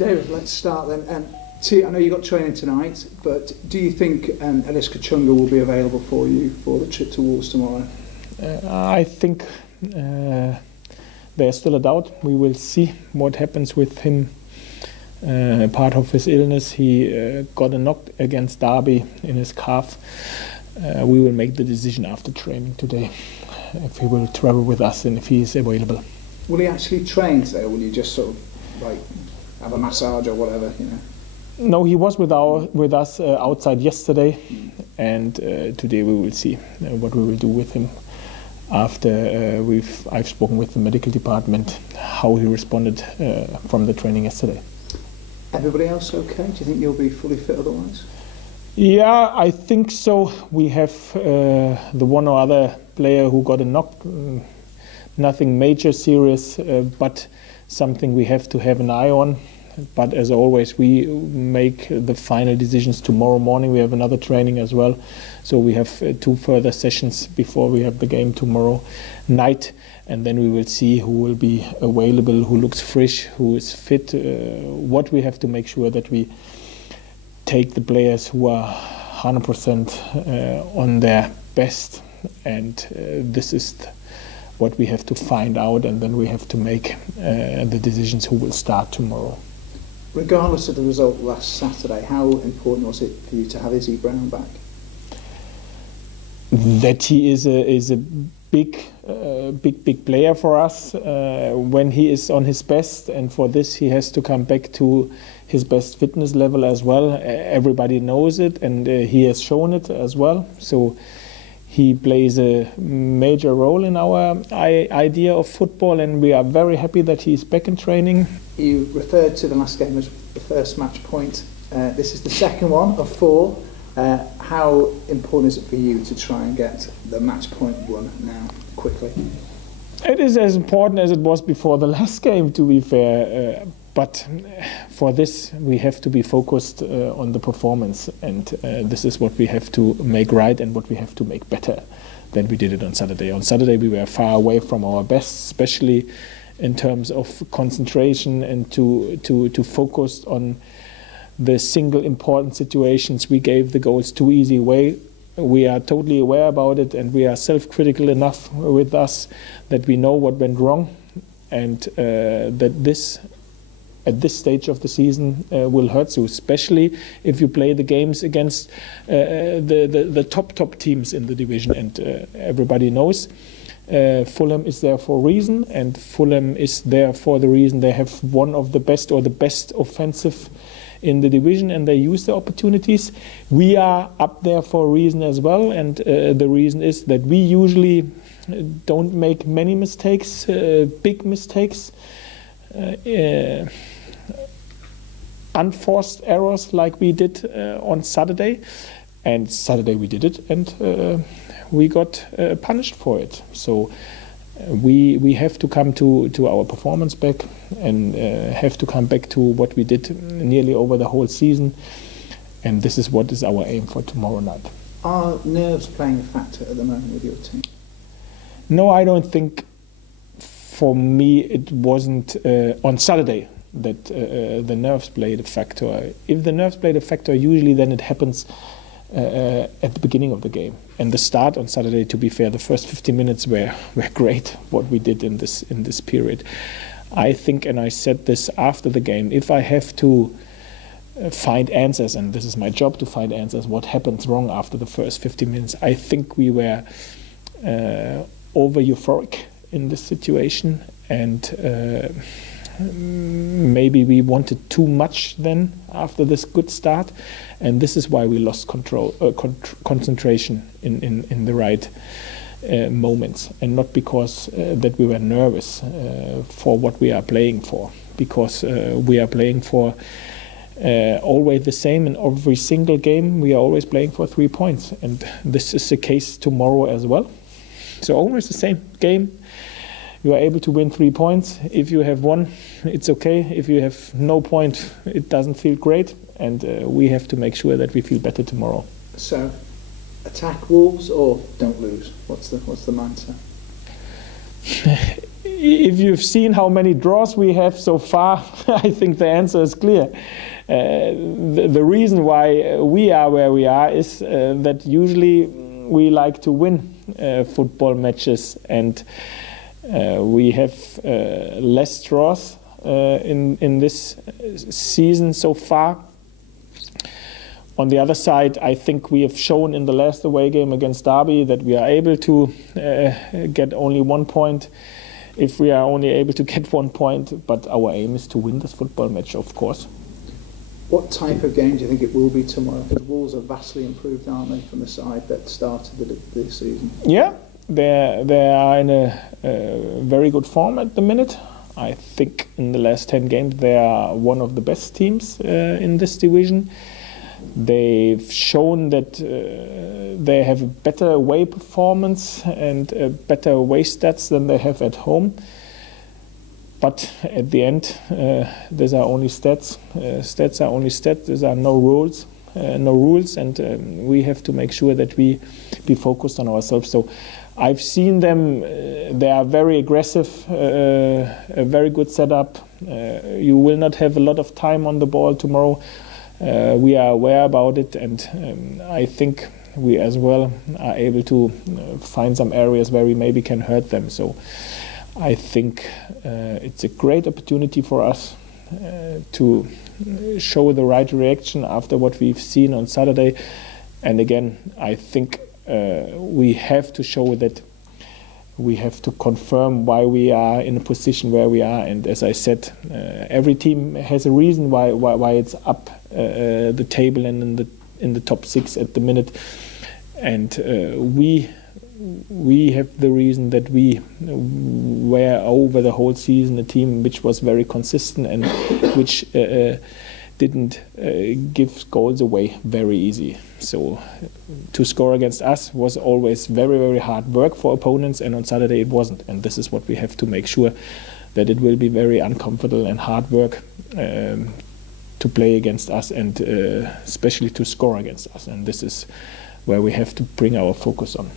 David, let's start then. I know you got training tonight, but do you think Ellis Kachunga will be available for you for the trip to Wolves tomorrow? I think there's still a doubt. We will see what happens with him. Part of his illness, he got a knock against Derby in his calf. We will make the decision after training today if he will travel with us and if he is available. Will he actually train today, or will you just sort of like have a massage or whatever, you know? No, he was with us outside yesterday, and today we will see what we will do with him after I've spoken with the medical department how he responded from the training yesterday. Everybody else okay? Do you think you'll be fully fit otherwise? Yeah, I think so. We have the one or other player who got a knock, nothing major serious, but something we have to have an eye on. But as always, we make the final decisions tomorrow morning. We have another training as well. So we have 2 further sessions before we have the game tomorrow night. And then we will see who will be available, who looks fresh, who is fit. What we have to make sure that we take the players who are 100% on their best. And this is what we have to find out. And then we have to make the decisions who will start tomorrow. Regardless of the result last Saturday, how important was it for you to have Izzy Brown back? That he is a big player for us when he is on his best, and for this he has to come back to his best fitness level as well. Everybody knows it, and he has shown it as well. So he plays a major role in our idea of football, and we are very happy that he's back in training. You referred to the last game as the first match point. This is the second one of 4. How important is it for you to try and get the match point won now, quickly? It is as important as it was before the last game, to be fair. But for this, we have to be focused on the performance. And this is what we have to make right and what we have to make better than we did it on Saturday. On Saturday, we were far away from our best, especially in terms of concentration and to focus on the single important situations. We gave the goals too easy away. We are totally aware about it, and we are self-critical enough with us that we know what went wrong, and that this at this stage of the season will hurt you, especially if you play the games against the top teams in the division. And everybody knows Fulham is there for a reason, and Fulham is there for the reason they have one of the best or the best offensive in the division, and they use the opportunities. We are up there for a reason as well, and the reason is that we usually don't make many mistakes, big mistakes, unforced errors like we did on Saturday. And Saturday we did it, and we got punished for it. So we have to come to our performance back, and have to come back to what we did nearly over the whole season. And this is what is our aim for tomorrow night. Are nerves playing a factor at the moment with your team? No, I don't think. For me, it wasn't on Saturday that the nerves played a factor. If the nerves played a factor, usually then it happens at the beginning of the game. And the start on Saturday, to be fair, the first 50 minutes were great, what we did in this period. I think, and I said this after the game, if I have to find answers, and this is my job to find answers, what happened wrong after the first 50 minutes, I think we were over euphoric in this situation, and maybe we wanted too much then after this good start, and this is why we lost concentration in the right moments, and not because that we were nervous for what we are playing for, because we are playing for always the same in every single game. We are always playing for 3 points, and this is the case tomorrow as well. So always the same game. You are able to win 3 points. If you have 1, it's okay. If you have no point, it doesn't feel great. And we have to make sure that we feel better tomorrow. So, attack Wolves or don't lose? What's the mindset? if you've seen how many draws we have so far, I think the answer is clear. The reason why we are where we are is that usually we like to win football matches, and we have less draws in this season so far. On the other side, I think we have shown in the last away game against Derby that we are able to get only 1 point. If we are only able to get 1 point, but our aim is to win this football match, of course. What type of game do you think it will be tomorrow? Because Wolves are vastly improved, aren't they, from the side that started the season? Yeah, they are in a very good form at the minute. I think in the last 10 games they are one of the best teams in this division. They've shown that they have a better away performance and better away stats than they have at home. But at the end, these are only stats. Stats are only stats. There are no rules, and we have to make sure that we be focused on ourselves. So I've seen them. They are very aggressive, a very good setup. You will not have a lot of time on the ball tomorrow. We are aware about it, and I think we as well are able to find some areas where we maybe can hurt them. So I think it's a great opportunity for us to show the right reaction after what we've seen on Saturday. And again, I think we have to show that we have to confirm why we are in a position where we are. And as I said, every team has a reason why it's up the table and in the top 6 at the minute. And we have the reason that we were over the whole season a team which was very consistent and which didn't give goals away very easy. So to score against us was always very, very hard work for opponents, and on Saturday it wasn't. And this is what we have to make sure, that it will be very uncomfortable and hard work to play against us, and especially to score against us. And this is where we have to bring our focus on.